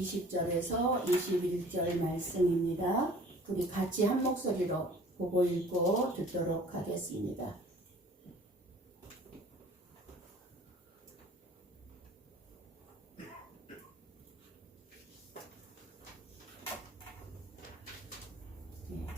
20절에서 21절 말씀입니다. 우리 같이 한 목소리로 보고 읽고 듣도록 하겠습니다.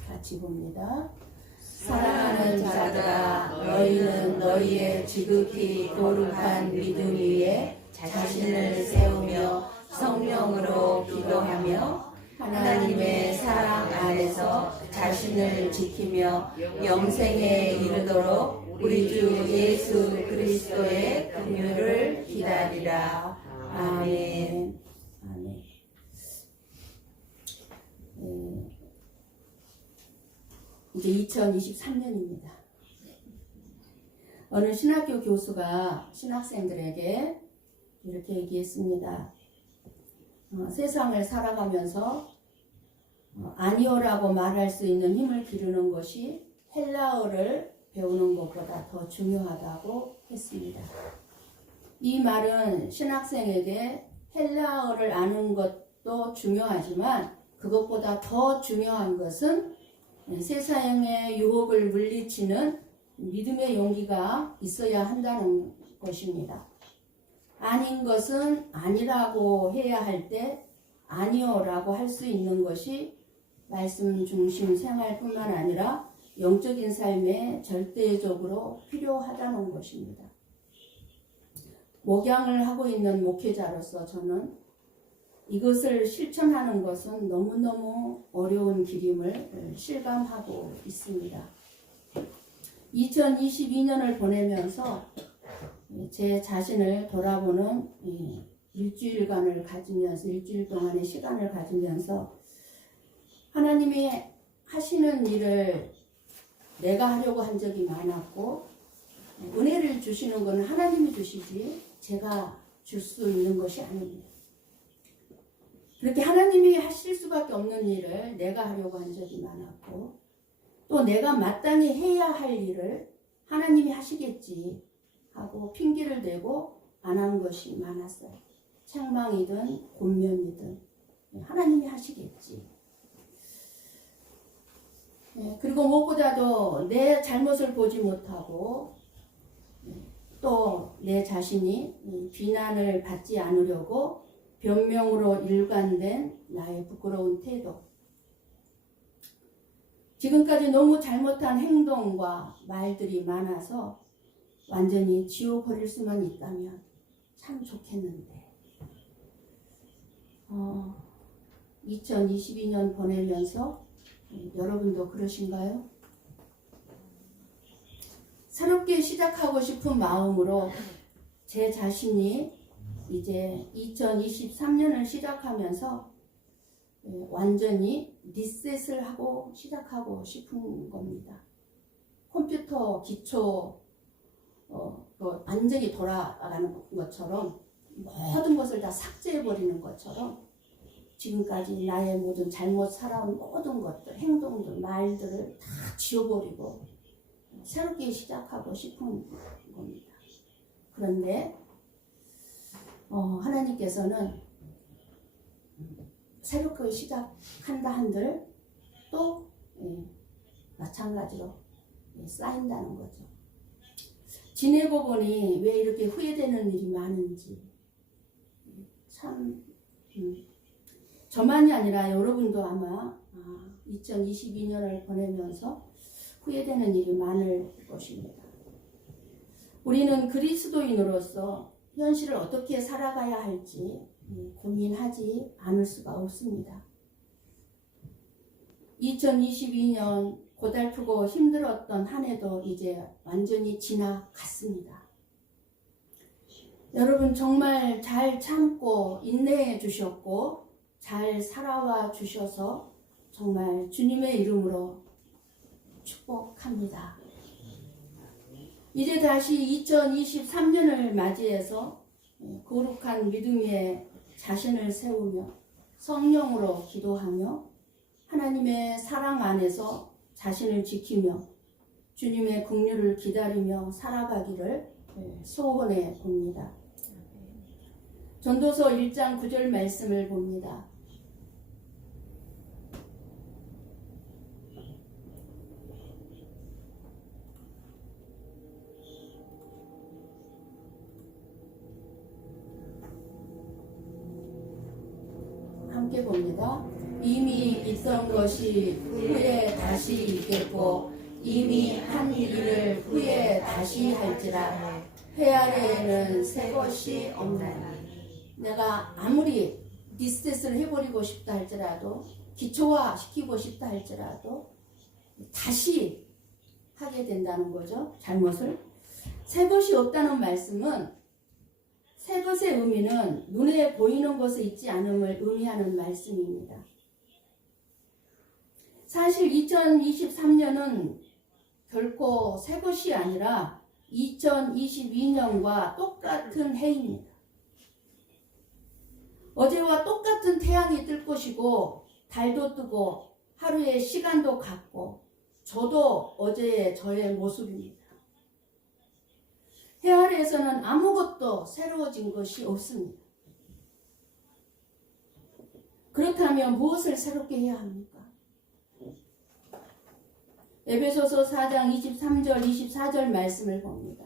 같이 봅니다. 사랑하는 자들아, 너희는 너희의 지극히 거룩한 믿음 위에 자신을 세우며 성령으로 기도하며 하나님의 사랑 안에서 자신을 지키며 영생에 이르도록 우리 주 예수 그리스도의 긍휼을 기다리라. 아멘. 아멘. 이제 2023년입니다. 어느 신학교 교수가 신학생들에게 이렇게 얘기했습니다. 세상을 살아가면서 아니오라고 말할 수 있는 힘을 기르는 것이 헬라어를 배우는 것보다 더 중요하다고 했습니다. 이 말은 신학생에게 헬라어를 아는 것도 중요하지만 그것보다 더 중요한 것은 세상의 유혹을 물리치는 믿음의 용기가 있어야 한다는 것입니다. 아닌 것은 아니라고 해야 할 때 아니오라고 할 수 있는 것이 말씀 중심 생활뿐만 아니라 영적인 삶에 절대적으로 필요하다는 것입니다. 목양을 하고 있는 목회자로서 저는 이것을 실천하는 것은 너무너무 어려운 길임을 실감하고 있습니다. 2022년을 보내면서 제 자신을 돌아보는 일주일간을 가지면서 일주일 동안의 시간을 가지면서 하나님이 하시는 일을 내가 하려고 한 적이 많았고 은혜를 주시는 것은 하나님이 주시지 제가 줄 수 있는 것이 아닙니다. 그렇게 하나님이 하실 수밖에 없는 일을 내가 하려고 한 적이 많았고 또 내가 마땅히 해야 할 일을 하나님이 하시겠지 하고 핑계를 대고 안 한 것이 많았어요. 책망이든 권면이든 하나님이 하시겠지. 그리고 무엇보다도 내 잘못을 보지 못하고 또 내 자신이 비난을 받지 않으려고 변명으로 일관된 나의 부끄러운 태도. 지금까지 너무 잘못한 행동과 말들이 많아서 완전히 지워버릴 수만 있다면 참 좋겠는데 2022년 보내면서 여러분도 그러신가요? 새롭게 시작하고 싶은 마음으로 제 자신이 이제 2023년을 시작하면서 완전히 리셋을 하고 시작하고 싶은 겁니다. 컴퓨터 기초 완전히 돌아가는 것처럼 모든 것을 다 삭제해버리는 것처럼 지금까지 나의 모든 잘못 살아온 모든 것들, 행동들, 말들을 다 지워버리고 새롭게 시작하고 싶은 겁니다. 그런데 하나님께서는 새롭게 시작한다 한들 또 마찬가지로 쌓인다는 거죠. 지내고 보니 왜 이렇게 후회되는 일이 많은지 참 저만이 아니라 여러분도 아마 2022년을 보내면서 후회되는 일이 많을 것입니다. 우리는 그리스도인으로서 현실을 어떻게 살아가야 할지 고민하지 않을 수가 없습니다. 2022년 고달프고 힘들었던 한 해도 이제 완전히 지나갔습니다. 여러분 정말 잘 참고 인내해 주셨고 잘 살아와 주셔서 정말 주님의 이름으로 축복합니다. 이제 다시 2023년을 맞이해서 거룩한 믿음 위에 자신을 세우며 성령으로 기도하며 하나님의 사랑 안에서 자신을 지키며 주님의 긍휼을 기다리며 살아가기를 소원해 봅니다. 전도서 1장 9절 말씀을 봅니다. 함께 봅니다. 이미 있던 것이 후에 다시 있겠고 이미 한 일을 후에 다시 할지라 해 아래에는 새 것이 없나니. 내가 아무리 리셋을 해버리고 싶다 할지라도 기초화 시키고 싶다 할지라도 다시 하게 된다는 거죠. 잘못을. 새 것이 없다는 말씀은 새 것의 의미는 눈에 보이는 것에 있지 않음을 의미하는 말씀입니다. 사실 2023년은 결코 새 것이 아니라 2022년과 똑같은 해입니다. 어제와 똑같은 태양이 뜰 것이고 달도 뜨고 하루의 시간도 같고 저도 어제의 저의 모습입니다. 해 아래에서는 아무것도 새로워진 것이 없습니다. 그렇다면 무엇을 새롭게 해야 합니까? 에베소서 4장 23절 24절 말씀을 봅니다.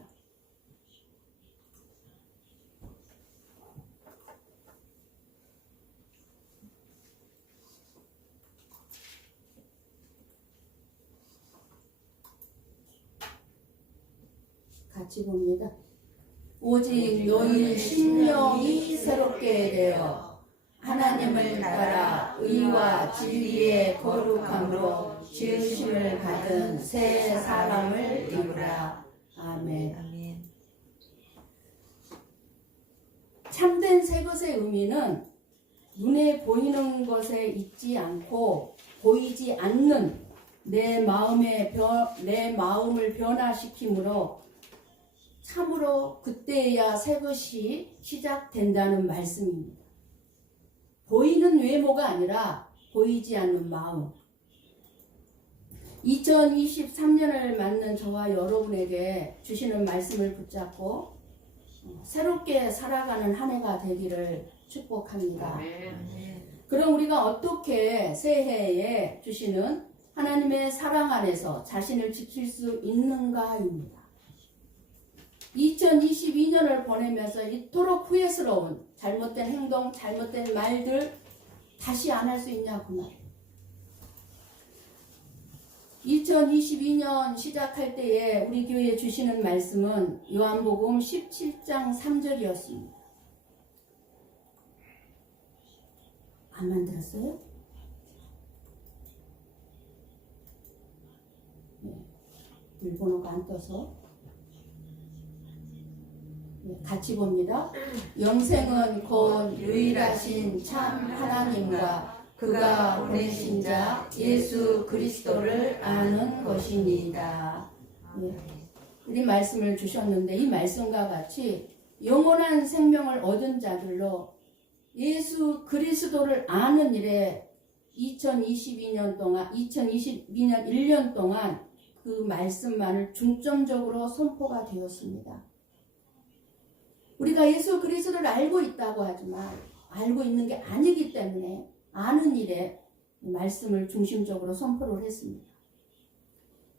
같이 봅니다. 오직 너희 심령이 새롭게 되어 하나님을 따라 의와 진리의 거룩함으로 지으심을 받은 새 사람을 이루라. 아멘. 참된 새 것의 의미는 눈에 보이는 것에 있지 않고 보이지 않는 내 마음을 변화시킴으로 참으로 그때야 새 것이 시작된다는 말씀입니다. 보이는 외모가 아니라 보이지 않는 마음. 2023년을 맞는 저와 여러분에게 주시는 말씀을 붙잡고 새롭게 살아가는 한 해가 되기를 축복합니다. 그럼 우리가 어떻게 새해에 주시는 하나님의 사랑 안에서 자신을 지킬 수 있는가입니다. 2022년을 보내면서 이토록 후회스러운 잘못된 행동, 잘못된 말들 다시 안 할 수 있냐고 말이에요. 2022년 시작할 때에 우리 교회에 주시는 말씀은 요한복음 17장 3절이었습니다. 안 만들었어요? 네. 일본어가 안 떠서 같이 봅니다. 영생은 곧 유일하신 참 하나님과 그가 보내신 자 예수 그리스도를 아는 것입니다. 우리 말씀을 주셨는데 이 말씀과 같이 영원한 생명을 얻은 자들로 예수 그리스도를 아는 일에 2022년 1년 동안 그 말씀만을 중점적으로 선포가 되었습니다. 우리가 예수 그리스도를 알고 있다고 하지만 알고 있는 게 아니기 때문에 아는 일에 말씀을 중심적으로 선포를 했습니다.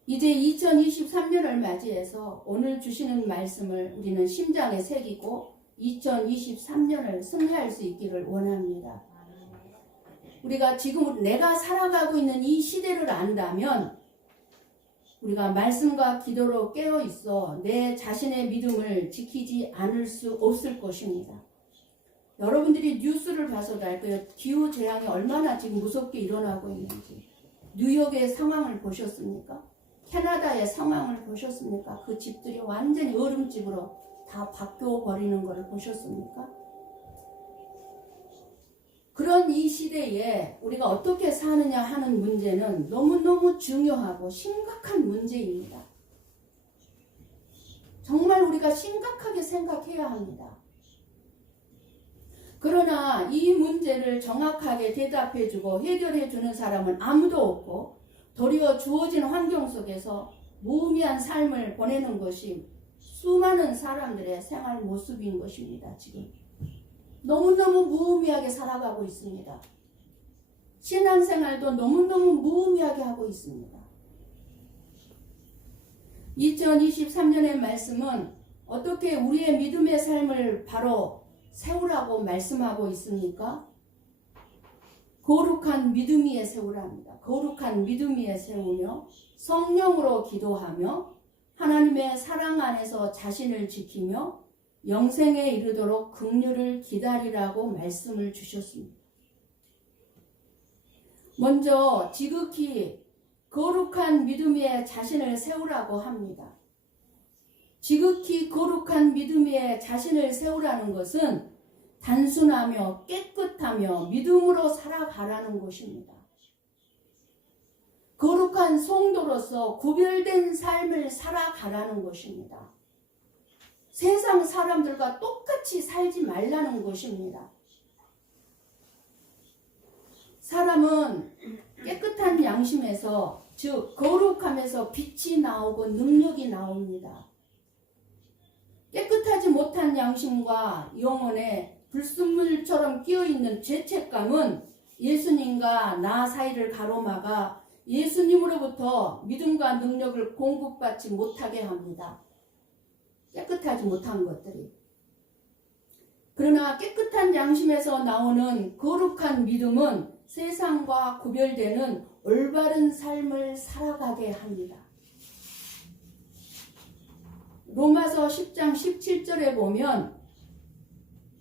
이제 2023년을 맞이해서 오늘 주시는 말씀을 우리는 심장에 새기고 2023년을 승리할 수 있기를 원합니다. 우리가 지금 내가 살아가고 있는 이 시대를 안다면 우리가 말씀과 기도로 깨어있어 내 자신의 믿음을 지키지 않을 수 없을 것입니다. 여러분들이 뉴스를 봐서도 알 거예요. 기후재앙이 얼마나 지금 무섭게 일어나고 있는지. 뉴욕의 상황을 보셨습니까? 캐나다의 상황을 보셨습니까? 그 집들이 완전히 얼음집으로 다 바뀌어버리는 것을 보셨습니까? 그런 이 시대에 우리가 어떻게 사느냐 하는 문제는 너무너무 중요하고 심각한 문제입니다. 정말 우리가 심각하게 생각해야 합니다. 그러나 이 문제를 정확하게 대답해주고 해결해주는 사람은 아무도 없고 도리어 주어진 환경 속에서 무의미한 삶을 보내는 것이 수많은 사람들의 생활 모습인 것입니다. 지금 너무너무 무의미하게 살아가고 있습니다. 신앙생활도 너무너무 무의미하게 하고 있습니다. 2023년의 말씀은 어떻게 우리의 믿음의 삶을 바로 세우라고 말씀하고 있습니까? 거룩한 믿음 위에 세우랍니다. 거룩한 믿음 위에 세우며 성령으로 기도하며 하나님의 사랑 안에서 자신을 지키며 영생에 이르도록 긍휼을 기다리라고 말씀을 주셨습니다. 먼저 지극히 거룩한 믿음 위에 자신을 세우라고 합니다. 지극히 거룩한 믿음 위에 자신을 세우라는 것은 단순하며 깨끗하며 믿음으로 살아가라는 것입니다. 거룩한 성도로서 구별된 삶을 살아가라는 것입니다. 세상 사람들과 똑같이 살지 말라는 것입니다. 사람은 깨끗한 양심에서, 즉 거룩함에서 빛이 나오고 능력이 나옵니다. 깨끗하지 못한 양심과 영혼에 불순물처럼 끼어있는 죄책감은 예수님과 나 사이를 가로막아 예수님으로부터 믿음과 능력을 공급받지 못하게 합니다. 깨끗하지 못한 것들이. 그러나 깨끗한 양심에서 나오는 거룩한 믿음은 세상과 구별되는 올바른 삶을 살아가게 합니다. 로마서 10장 17절에 보면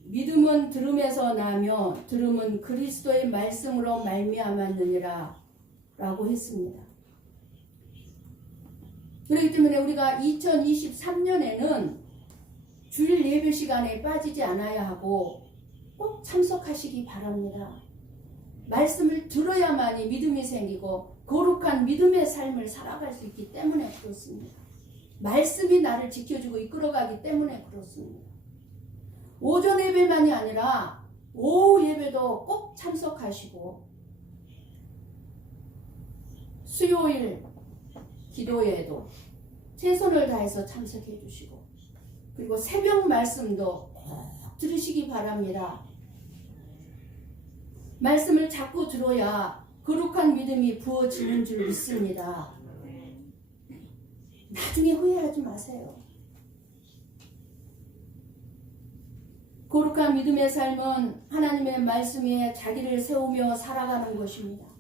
믿음은 들음에서 나며 들음은 그리스도의 말씀으로 말미암았느니라 라고 했습니다. 그렇기 때문에 우리가 2023년에는 주일 예배 시간에 빠지지 않아야 하고 꼭 참석하시기 바랍니다. 말씀을 들어야만이 믿음이 생기고 거룩한 믿음의 삶을 살아갈 수 있기 때문에 그렇습니다. 말씀이 나를 지켜주고 이끌어가기 때문에 그렇습니다. 오전 예배만이 아니라 오후 예배도 꼭 참석하시고 수요일 기도회에도 최선을 다해서 참석해 주시고 그리고 새벽 말씀도 꼭 들으시기 바랍니다. 말씀을 자꾸 들어야 거룩한 믿음이 부어지는 줄 믿습니다. 나중에 후회하지 마세요. 거룩한 믿음의 삶은 하나님의 말씀 위에 자기를 세우며 살아가는 것입니다.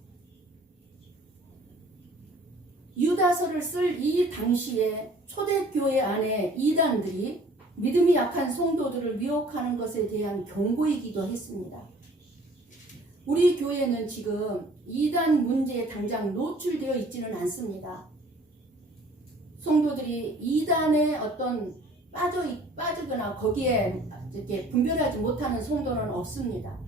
유다서를 쓸 이 당시에 초대교회 안에 이단들이 믿음이 약한 성도들을 미혹하는 것에 대한 경고이기도 했습니다. 우리 교회는 지금 이단 문제에 당장 노출되어 있지는 않습니다. 성도들이 이단에 어떤 빠지거나 거기에 이렇게 분별하지 못하는 성도는 없습니다.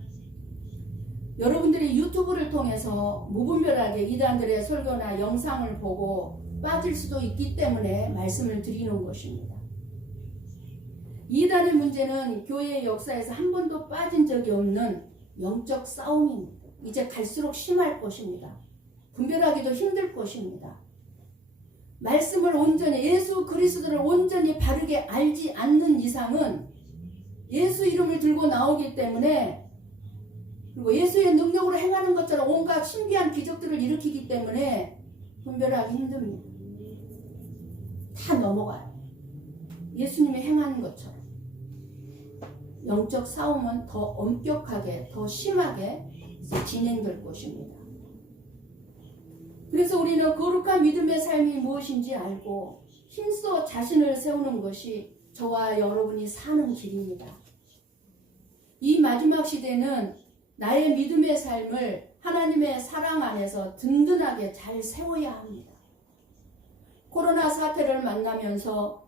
여러분들이 유튜브를 통해서 무분별하게 이단들의 설교나 영상을 보고 빠질 수도 있기 때문에 말씀을 드리는 것입니다. 이단의 문제는 교회의 역사에서 한 번도 빠진 적이 없는 영적 싸움입니다. 이제 갈수록 심할 것입니다. 분별하기도 힘들 것입니다. 말씀을 온전히 예수 그리스도를 온전히 바르게 알지 않는 이상은 예수 이름을 들고 나오기 때문에 그리고 예수의 능력으로 행하는 것처럼 온갖 신비한 기적들을 일으키기 때문에 분별하기 힘듭니다. 다 넘어가요. 예수님이 행하는 것처럼. 영적 싸움은 더 엄격하게 더 심하게 진행될 것입니다. 그래서 우리는 거룩한 믿음의 삶이 무엇인지 알고 힘써 자신을 세우는 것이 저와 여러분이 사는 길입니다. 이 마지막 시대는 나의 믿음의 삶을 하나님의 사랑 안에서 든든하게 잘 세워야 합니다. 코로나 사태를 만나면서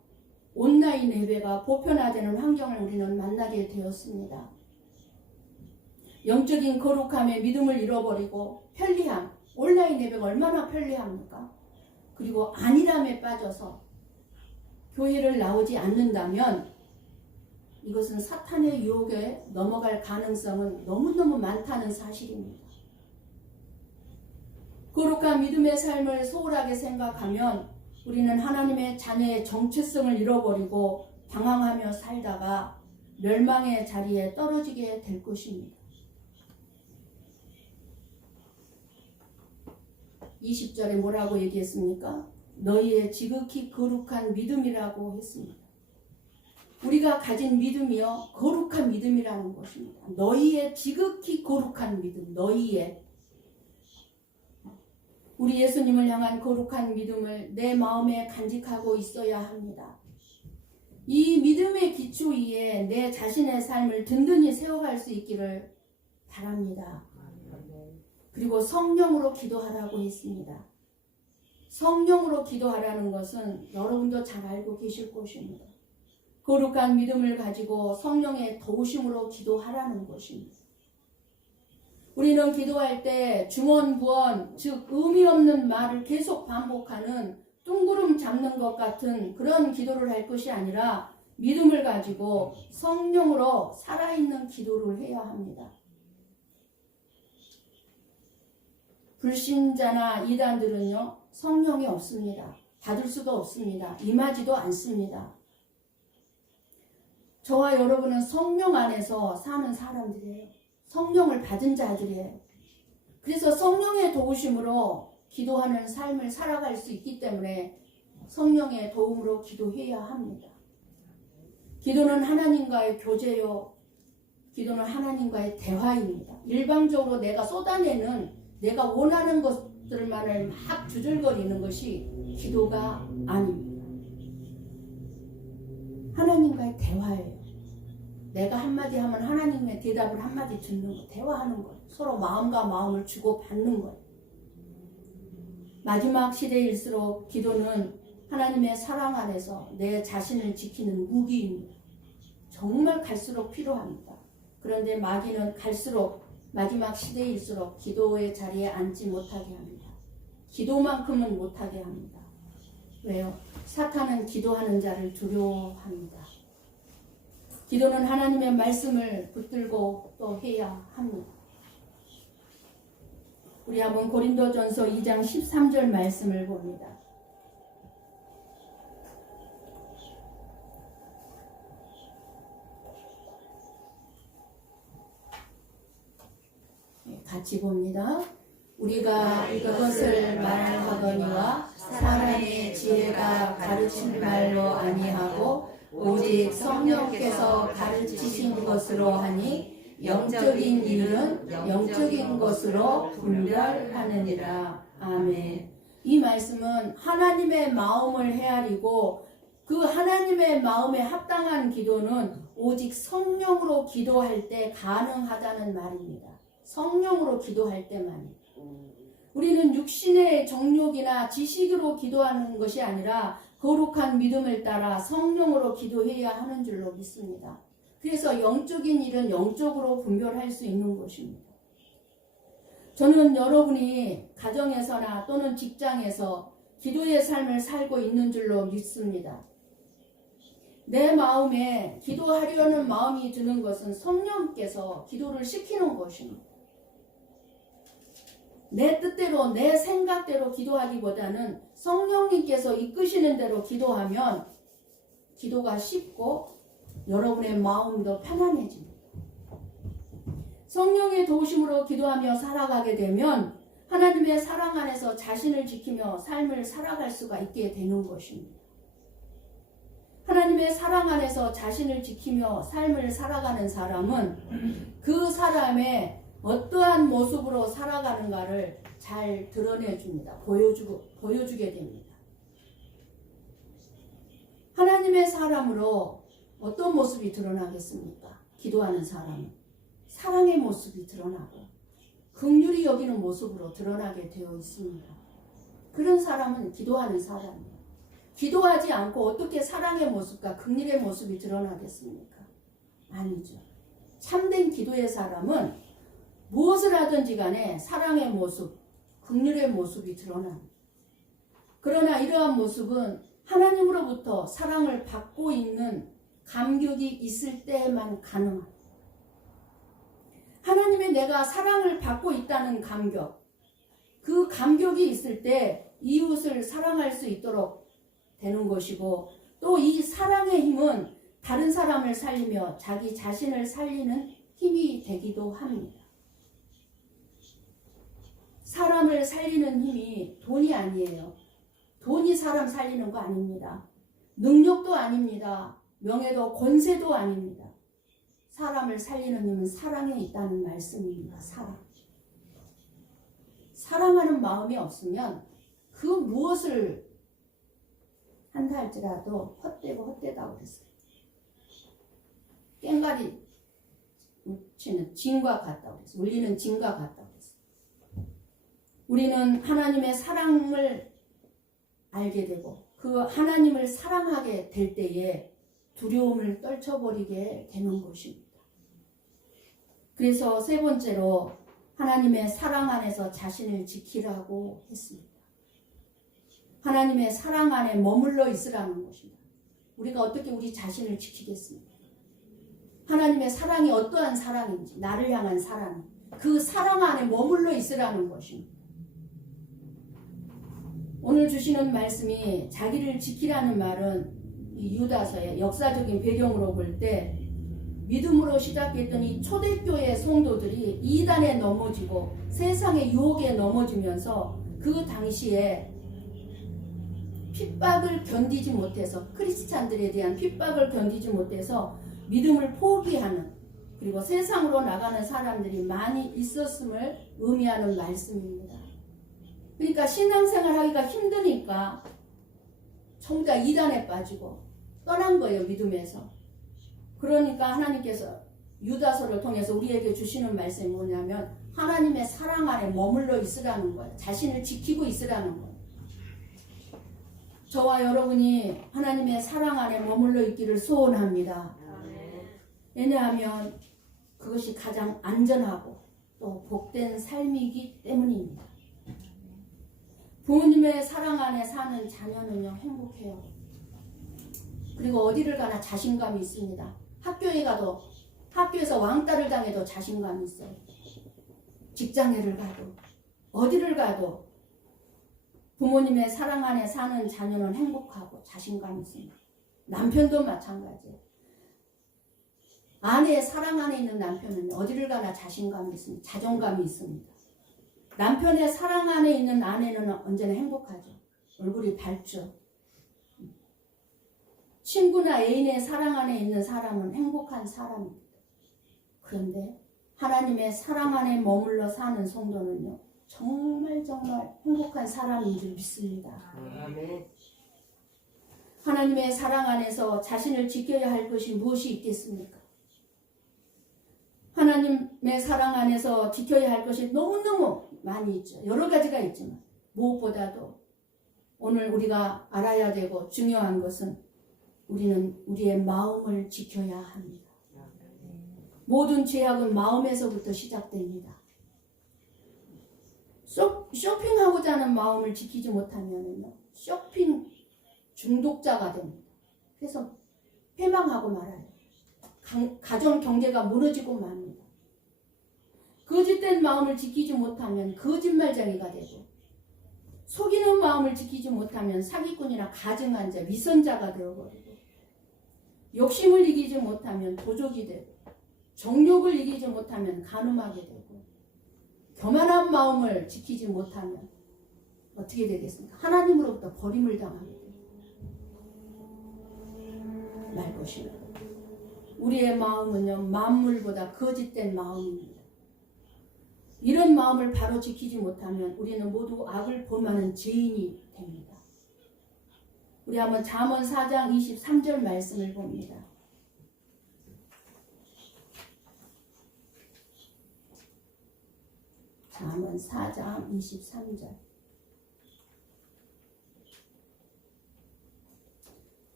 온라인 예배가 보편화되는 환경을 우리는 만나게 되었습니다. 영적인 거룩함에 믿음을 잃어버리고 편리함, 온라인 예배가 얼마나 편리합니까? 그리고 안일함에 빠져서 교회를 나오지 않는다면 이것은 사탄의 유혹에 넘어갈 가능성은 너무너무 많다는 사실입니다. 거룩한 믿음의 삶을 소홀하게 생각하면 우리는 하나님의 자녀의 정체성을 잃어버리고 방황하며 살다가 멸망의 자리에 떨어지게 될 것입니다. 20절에 뭐라고 얘기했습니까? 너희의 지극히 거룩한 믿음이라고 했습니다. 우리가 가진 믿음이요, 거룩한 믿음이라는 것입니다. 너희의 지극히 거룩한 믿음, 너희의. 우리 예수님을 향한 거룩한 믿음을 내 마음에 간직하고 있어야 합니다. 이 믿음의 기초 위에 내 자신의 삶을 든든히 세워갈 수 있기를 바랍니다. 그리고 성령으로 기도하라고 했습니다. 성령으로 기도하라는 것은 여러분도 잘 알고 계실 것입니다. 거룩한 믿음을 가지고 성령의 도우심으로 기도하라는 것입니다. 우리는 기도할 때 중언부언, 즉 의미 없는 말을 계속 반복하는 뚱구름 잡는 것 같은 그런 기도를 할 것이 아니라 믿음을 가지고 성령으로 살아있는 기도를 해야 합니다. 불신자나 이단들은요, 성령이 없습니다. 받을 수도 없습니다. 임하지도 않습니다. 저와 여러분은 성령 안에서 사는 사람들이에요. 성령을 받은 자들이에요. 그래서 성령의 도우심으로 기도하는 삶을 살아갈 수 있기 때문에 성령의 도움으로 기도해야 합니다. 기도는 하나님과의 교제요. 기도는 하나님과의 대화입니다. 일방적으로 내가 쏟아내는 내가 원하는 것들만을 막 주절거리는 것이 기도가 아닙니다. 하나님과의 대화예요. 내가 한마디 하면 하나님의 대답을 한마디 듣는 거, 대화하는 거, 서로 마음과 마음을 주고받는 거. 마지막 시대일수록 기도는 하나님의 사랑 안에서 내 자신을 지키는 무기입니다. 정말 갈수록 필요합니다. 그런데 마귀는 갈수록 마지막 시대일수록 기도의 자리에 앉지 못하게 합니다. 기도만큼은 못하게 합니다. 왜요? 사탄은 기도하는 자를 두려워합니다. 기도는 하나님의 말씀을 붙들고 또 해야 합니다. 우리 한번 고린도전서 2장 13절 말씀을 봅니다. 같이 봅니다. 우리가 이것을 말하거니와 사람의 지혜가 가르친 말로 아니하고 오직 성령께서 가르치신 것으로 하니 영적인 일은 영적인 것으로 분별하느니라. 아멘. 이 말씀은 하나님의 마음을 헤아리고 그 하나님의 마음에 합당한 기도는 오직 성령으로 기도할 때 가능하다는 말입니다. 성령으로 기도할 때만. 우리는 육신의 정욕이나 지식으로 기도하는 것이 아니라 거룩한 믿음을 따라 성령으로 기도해야 하는 줄로 믿습니다. 그래서 영적인 일은 영적으로 분별할 수 있는 것입니다. 저는 여러분이 가정에서나 또는 직장에서 기도의 삶을 살고 있는 줄로 믿습니다. 내 마음에 기도하려는 마음이 드는 것은 성령께서 기도를 시키는 것입니다. 내 뜻대로 내 생각대로 기도하기보다는 성령님께서 이끄시는 대로 기도하면 기도가 쉽고 여러분의 마음도 편안해집니다. 성령의 도우심으로 기도하며 살아가게 되면 하나님의 사랑 안에서 자신을 지키며 삶을 살아갈 수가 있게 되는 것입니다. 하나님의 사랑 안에서 자신을 지키며 삶을 살아가는 사람은 그 사람의 어떠한 모습으로 살아가는가를 잘 드러내줍니다. 보여주게 됩니다. 하나님의 사람으로 어떤 모습이 드러나겠습니까? 기도하는 사람은 사랑의 모습이 드러나고 긍휼히 여기는 모습으로 드러나게 되어 있습니다. 그런 사람은 기도하는 사람이에요. 기도하지 않고 어떻게 사랑의 모습과 긍휼의 모습이 드러나겠습니까? 아니죠. 참된 기도의 사람은 무엇을 하든지 간에 사랑의 모습, 긍휼의 모습이 드러납니다. 그러나 이러한 모습은 하나님으로부터 사랑을 받고 있는 감격이 있을 때만 가능합니다. 하나님의 내가 사랑을 받고 있다는 감격, 그 감격이 있을 때 이웃을 사랑할 수 있도록 되는 것이고 또 이 사랑의 힘은 다른 사람을 살리며 자기 자신을 살리는 힘이 되기도 합니다. 사람을 살리는 힘이 돈이 아니에요. 돈이 사람 살리는 거 아닙니다. 능력도 아닙니다. 명예도 권세도 아닙니다. 사람을 살리는 힘은 사랑에 있다는 말씀입니다. 사랑. 사랑하는 마음이 없으면 그 무엇을 한다 할지라도 헛되고 헛되다고 그랬어요. 꽹과리 치는 진과 같다고 그랬어요. 울리는 진과 같다고 그랬어요. 우리는 하나님의 사랑을 알게 되고 그 하나님을 사랑하게 될 때에 두려움을 떨쳐버리게 되는 것입니다. 그래서 세 번째로 하나님의 사랑 안에서 자신을 지키라고 했습니다. 하나님의 사랑 안에 머물러 있으라는 것입니다. 우리가 어떻게 우리 자신을 지키겠습니까? 하나님의 사랑이 어떠한 사랑인지, 나를 향한 사랑, 그 사랑 안에 머물러 있으라는 것입니다. 오늘 주시는 말씀이 자기를 지키라는 말은 이 유다서의 역사적인 배경으로 볼 때 믿음으로 시작했던 이 초대교회 성도들이 이단에 넘어지고 세상의 유혹에 넘어지면서 그 당시에 핍박을 견디지 못해서 크리스찬들에 대한 핍박을 견디지 못해서 믿음을 포기하는 그리고 세상으로 나가는 사람들이 많이 있었음을 의미하는 말씀입니다. 그러니까 신앙생활 하기가 힘드니까 전부 다 이단에 빠지고 떠난 거예요. 믿음에서. 그러니까 하나님께서 유다서를 통해서 우리에게 주시는 말씀이 뭐냐면 하나님의 사랑 안에 머물러 있으라는 거예요. 자신을 지키고 있으라는 거예요. 저와 여러분이 하나님의 사랑 안에 머물러 있기를 소원합니다. 왜냐하면 그것이 가장 안전하고 또 복된 삶이기 때문입니다. 부모님의 사랑 안에 사는 자녀는요 행복해요. 그리고 어디를 가나 자신감이 있습니다. 학교에 가도 학교에서 왕따를 당해도 자신감이 있어요. 직장에를 가도 어디를 가도 부모님의 사랑 안에 사는 자녀는 행복하고 자신감이 있습니다. 남편도 마찬가지예요. 아내의 사랑 안에 있는 남편은 어디를 가나 자신감이 있습니다. 자존감이 있습니다. 남편의 사랑 안에 있는 아내는 언제나 행복하죠. 얼굴이 밝죠. 친구나 애인의 사랑 안에 있는 사람은 행복한 사람입니다. 그런데 하나님의 사랑 안에 머물러 사는 성도는요. 정말 행복한 사람인 줄 믿습니다. 하나님의 사랑 안에서 자신을 지켜야 할 것이 무엇이 있겠습니까? 하나님의 사랑 안에서 지켜야 할 것이 너무너무 많이 있죠. 여러 가지가 있지만 무엇보다도 오늘 우리가 알아야 되고 중요한 것은 우리는 우리의 마음을 지켜야 합니다. 모든 죄악은 마음에서부터 시작됩니다. 쇼핑하고자 하는 마음을 지키지 못하면 쇼핑 중독자가 됩니다. 그래서 패망하고 말아요. 가정 경제가 무너지고 맙니다. 거짓된 마음을 지키지 못하면 거짓말쟁이가 되고 속이는 마음을 지키지 못하면 사기꾼이나 가증한 자, 위선자가 되어버리고 욕심을 이기지 못하면 도적이 되고 정욕을 이기지 못하면 간음하게 되고 교만한 마음을 지키지 못하면 어떻게 되겠습니까? 하나님으로부터 버림을 당하게 돼요. 말 것이요. 우리의 마음은요 만물보다 거짓된 마음입니다. 이런 마음을 바로 지키지 못하면 우리는 모두 악을 범하는 죄인이 됩니다. 우리 한번 잠언 4장 23절 말씀을 봅니다. 잠언 4장 23절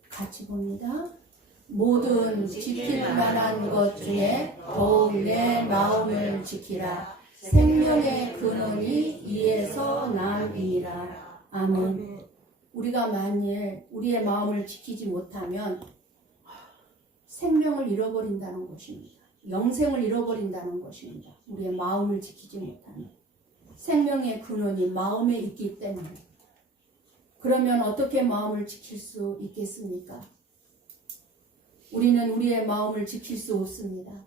같이 봅니다. 모든 지킬 만한 것 중에 더욱 내 마음을 지키라. 생명의 근원이 이에서 남이니라. 아멘. 우리가 만일 우리의 마음을 지키지 못하면 생명을 잃어버린다는 것입니다. 영생을 잃어버린다는 것입니다. 우리의 마음을 지키지 못하면. 생명의 근원이 마음에 있기 때문에. 그러면 어떻게 마음을 지킬 수 있겠습니까? 우리는 우리의 마음을 지킬 수 없습니다.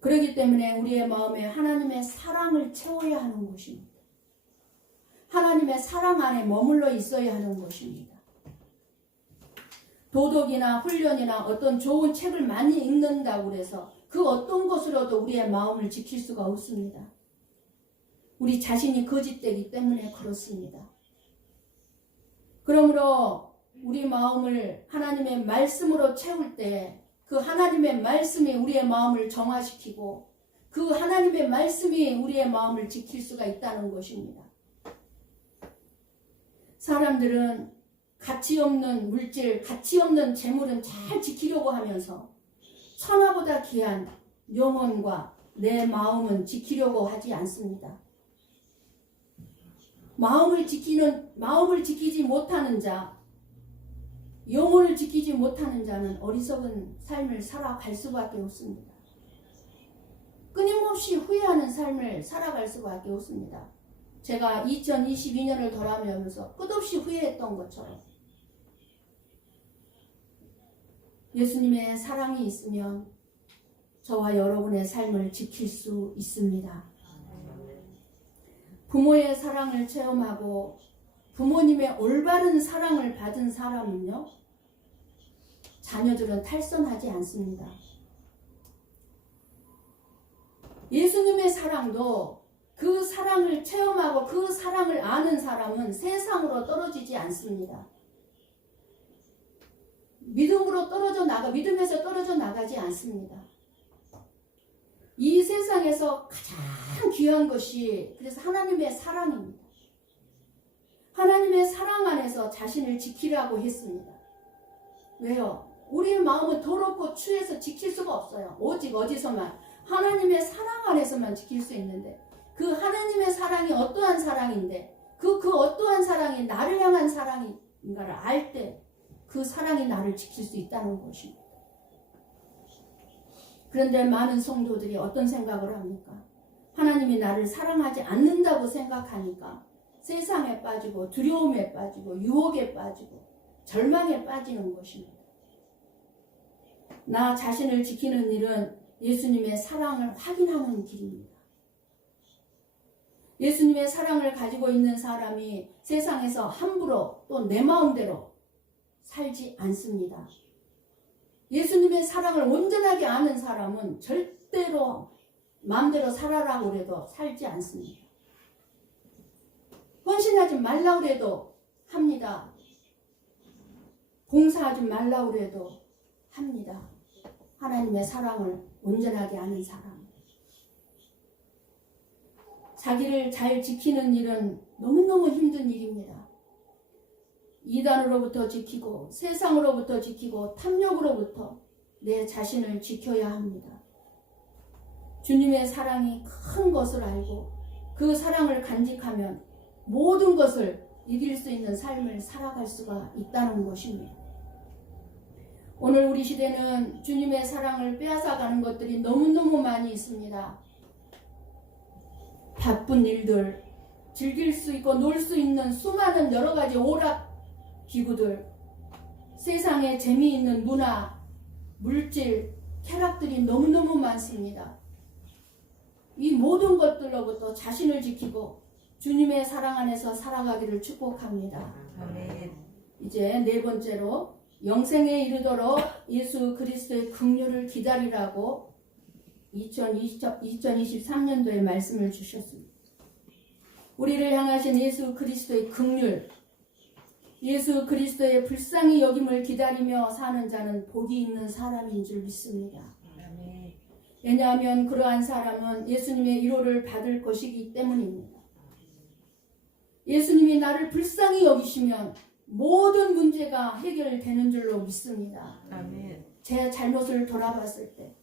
그렇기 때문에 우리의 마음에 하나님의 사랑을 채워야 하는 것입니다. 하나님의 사랑 안에 머물러 있어야 하는 것입니다. 도덕이나 훈련이나 어떤 좋은 책을 많이 읽는다고 해서 그 어떤 것으로도 우리의 마음을 지킬 수가 없습니다. 우리 자신이 거짓되기 때문에 그렇습니다. 그러므로 우리 마음을 하나님의 말씀으로 채울 때 그 하나님의 말씀이 우리의 마음을 정화시키고 그 하나님의 말씀이 우리의 마음을 지킬 수가 있다는 것입니다. 사람들은 가치 없는 물질, 가치 없는 재물은 잘 지키려고 하면서 천하보다 귀한 영혼과 내 마음은 지키려고 하지 않습니다. 마음을 지키지 못하는 자, 영혼을 지키지 못하는 자는 어리석은 삶을 살아갈 수밖에 없습니다. 끊임없이 후회하는 삶을 살아갈 수밖에 없습니다. 제가 2022년을 돌아보면서 끝없이 후회했던 것처럼 예수님의 사랑이 있으면 저와 여러분의 삶을 지킬 수 있습니다. 부모의 사랑을 체험하고 부모님의 올바른 사랑을 받은 사람은요, 자녀들은 탈선하지 않습니다. 예수님의 사랑도 그 사랑을 체험하고 그 사랑을 아는 사람은 세상으로 떨어지지 않습니다. 믿음에서 떨어져 나가지 않습니다. 이 세상에서 가장 귀한 것이 그래서 하나님의 사랑입니다. 하나님의 사랑 안에서 자신을 지키라고 했습니다. 왜요? 우리의 마음은 더럽고 추해서 지킬 수가 없어요. 오직 어디서만? 하나님의 사랑 안에서만 지킬 수 있는데 그 하나님의 사랑이 어떠한 사랑인데 그 어떠한 사랑이 나를 향한 사랑인가를 알 때 그 사랑이 나를 지킬 수 있다는 것입니다. 그런데 많은 성도들이 어떤 생각을 합니까? 하나님이 나를 사랑하지 않는다고 생각하니까 세상에 빠지고 두려움에 빠지고 유혹에 빠지고 절망에 빠지는 것입니다. 나 자신을 지키는 일은 예수님의 사랑을 확인하는 길입니다. 예수님의 사랑을 가지고 있는 사람이 세상에서 함부로 또 내 마음대로 살지 않습니다. 예수님의 사랑을 온전하게 아는 사람은 절대로 마음대로 살아라고 해도 살지 않습니다. 헌신하지 말라고 해도 합니다. 봉사하지 말라고 해도 합니다. 하나님의 사랑을 온전하게 아는 사람. 자기를 잘 지키는 일은 너무너무 힘든 일입니다. 이단으로부터 지키고 세상으로부터 지키고 탐욕으로부터 내 자신을 지켜야 합니다. 주님의 사랑이 큰 것을 알고 그 사랑을 간직하면 모든 것을 이길 수 있는 삶을 살아갈 수가 있다는 것입니다. 오늘 우리 시대는 주님의 사랑을 빼앗아가는 것들이 너무너무 많이 있습니다. 바쁜 일들, 즐길 수 있고 놀 수 있는 수많은 여러 가지 오락 기구들, 세상에 재미있는 문화, 물질, 쾌락들이 너무너무 많습니다. 이 모든 것들로부터 자신을 지키고 주님의 사랑 안에서 살아가기를 축복합니다. 아멘. 이제 네 번째로 영생에 이르도록 예수 그리스도의 긍휼을 기다리라고 2023년도에 말씀을 주셨습니다. 우리를 향하신 예수 그리스도의 긍휼, 예수 그리스도의 불쌍히 여김을 기다리며 사는 자는 복이 있는 사람인 줄 믿습니다. 왜냐하면 그러한 사람은 예수님의 위로를 받을 것이기 때문입니다. 예수님이 나를 불쌍히 여기시면 모든 문제가 해결되는 줄로 믿습니다. 아멘. 제 잘못을 돌아봤을 때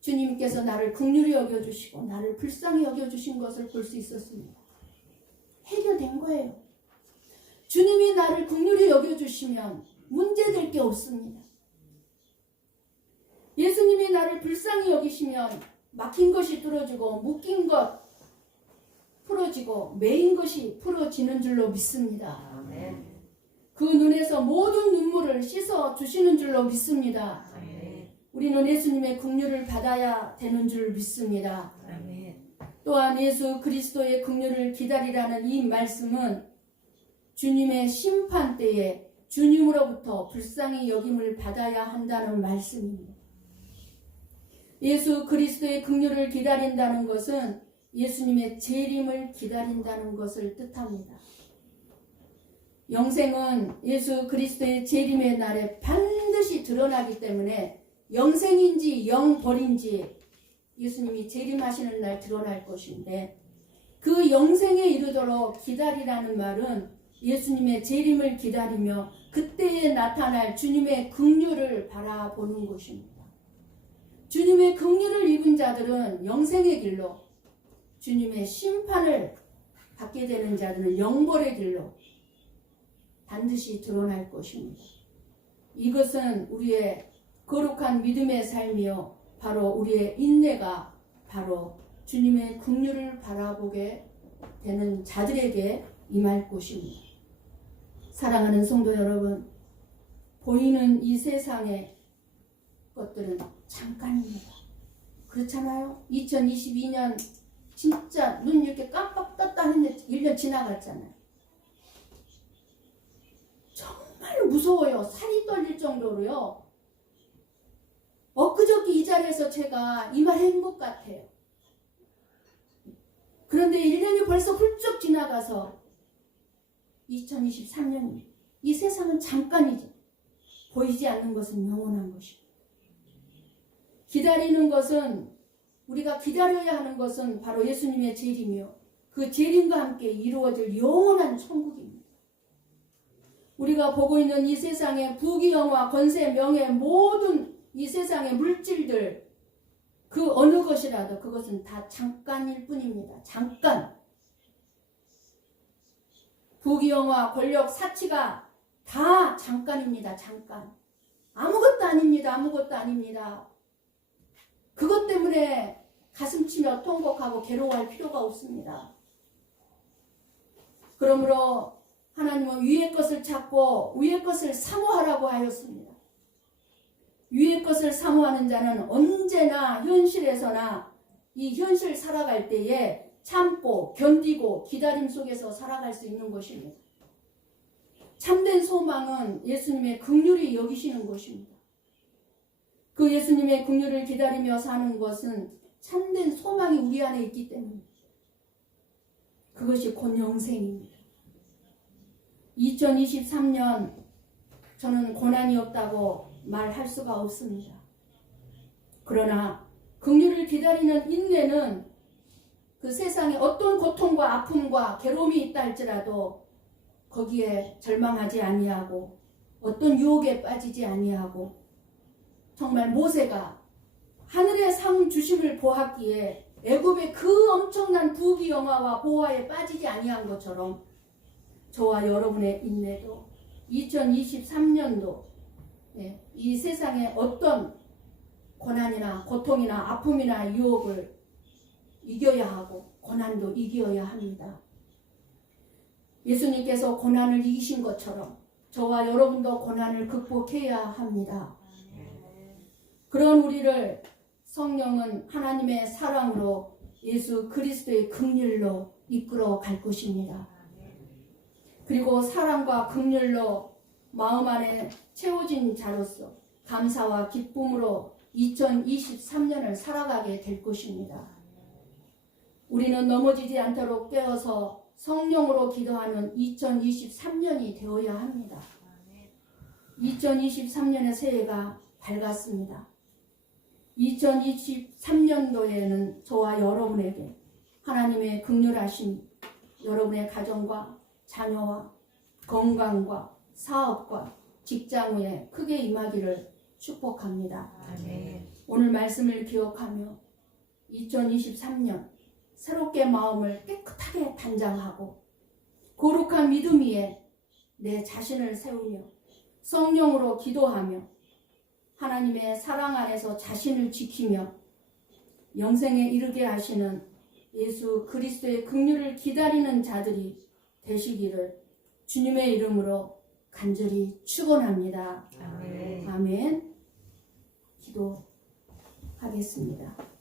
주님께서 나를 긍휼히 여겨주시고 나를 불쌍히 여겨주신 것을 볼 수 있었습니다. 해결된 거예요. 주님이 나를 긍휼히 여겨주시면 문제될 게 없습니다. 예수님이 나를 불쌍히 여기시면 막힌 것이 뚫어지고 묶인 것 풀어지고 매인 것이 풀어지는 줄로 믿습니다. 아멘. 그 눈에서 모든 눈물을 씻어 주시는 줄로 믿습니다. 우리는 예수님의 긍휼을 받아야 되는 줄 믿습니다. 또한 예수 그리스도의 긍휼을 기다리라는 이 말씀은 주님의 심판 때에 주님으로부터 불쌍히 여김을 받아야 한다는 말씀입니다. 예수 그리스도의 긍휼을 기다린다는 것은 예수님의 재림을 기다린다는 것을 뜻합니다. 영생은 예수 그리스도의 재림의 날에 반드시 드러나기 때문에 영생인지 영벌인지 예수님이 재림하시는 날 드러날 것인데, 그 영생에 이르도록 기다리라는 말은 예수님의 재림을 기다리며 그때에 나타날 주님의 긍휼을 바라보는 것입니다. 주님의 긍휼을 입은 자들은 영생의 길로, 주님의 심판을 받게 되는 자들은 영벌의 길로 반드시 드러날 것입니다. 이것은 우리의 거룩한 믿음의 삶이요, 바로 우리의 인내가 바로 주님의 긍휼을 바라보게 되는 자들에게 임할 것입니다. 사랑하는 성도 여러분, 보이는 이 세상의 것들은 잠깐입니다. 그렇잖아요? 2022년 진짜 눈 이렇게 깜빡 떴다 했는데 1년 지나갔잖아요. 정말 무서워요. 살이 떨릴 정도로요. 엊그저께 이 자리에서 제가 이 말 한 것 같아요. 그런데 1년이 벌써 훌쩍 지나가서 2023년입니다. 이 세상은 잠깐이죠. 보이지 않는 것은 영원한 것입니다. 기다리는 것은, 우리가 기다려야 하는 것은 바로 예수님의 재림이요, 그 재림과 함께 이루어질 영원한 천국입니다. 우리가 보고 있는 이 세상의 부귀영화, 권세, 명예, 모든 이 세상의 물질들, 그 어느 것이라도 그것은 다 잠깐일 뿐입니다. 잠깐. 부귀영화, 권력, 사치가 다 잠깐입니다. 잠깐. 아무것도 아닙니다. 아무것도 아닙니다. 그것 때문에 가슴치며 통곡하고 괴로워할 필요가 없습니다. 그러므로 하나님은 위의 것을 찾고 위의 것을 사모하라고 하였습니다. 위의 것을 사모하는 자는 언제나 현실에서나 이 현실 살아갈 때에 참고 견디고 기다림 속에서 살아갈 수 있는 것입니다. 참된 소망은 예수님의 긍휼이 여기시는 것입니다. 그 예수님의 긍휼을 기다리며 사는 것은 참된 소망이 우리 안에 있기 때문입니다. 그것이 곧 영생입니다. 2023년 저는 고난이 없다고 말할 수가 없습니다. 그러나 긍휼을 기다리는 인내는 그 세상에 어떤 고통과 아픔과 괴로움이 있다 할지라도 거기에 절망하지 아니하고 어떤 유혹에 빠지지 아니하고, 정말 모세가 하늘의 상 주심을 보았기에 애굽의 그 엄청난 부귀영화와 보화에 빠지지 아니한 것처럼 저와 여러분의 인내도 2023년도 이 세상에 어떤 고난이나 고통이나 아픔이나 유혹을 이겨야 하고 고난도 이겨야 합니다. 예수님께서 고난을 이기신 것처럼 저와 여러분도 고난을 극복해야 합니다. 그런 우리를 성령은 하나님의 사랑으로 예수 그리스도의 긍휼로 이끌어 갈 것입니다. 그리고 사랑과 긍휼로 마음 안에 채워진 자로서 감사와 기쁨으로 2023년을 살아가게 될 것입니다. 우리는 넘어지지 않도록 깨어서 성령으로 기도하는 2023년이 되어야 합니다. 2023년의 새해가 밝았습니다. 2023년도에는 저와 여러분에게 하나님의 긍휼하심, 여러분의 가정과 자녀와 건강과 사업과 직장 후에 크게 임하기를 축복합니다. 아멘. 오늘 말씀을 기억하며 2023년 새롭게 마음을 깨끗하게 단장하고 거룩한 믿음 위에 내 자신을 세우며 성령으로 기도하며 하나님의 사랑 안에서 자신을 지키며 영생에 이르게 하시는 예수 그리스도의 긍휼을 기다리는 자들이 되시기를 주님의 이름으로 간절히 축원합니다. 아멘. 아멘. 기도하겠습니다.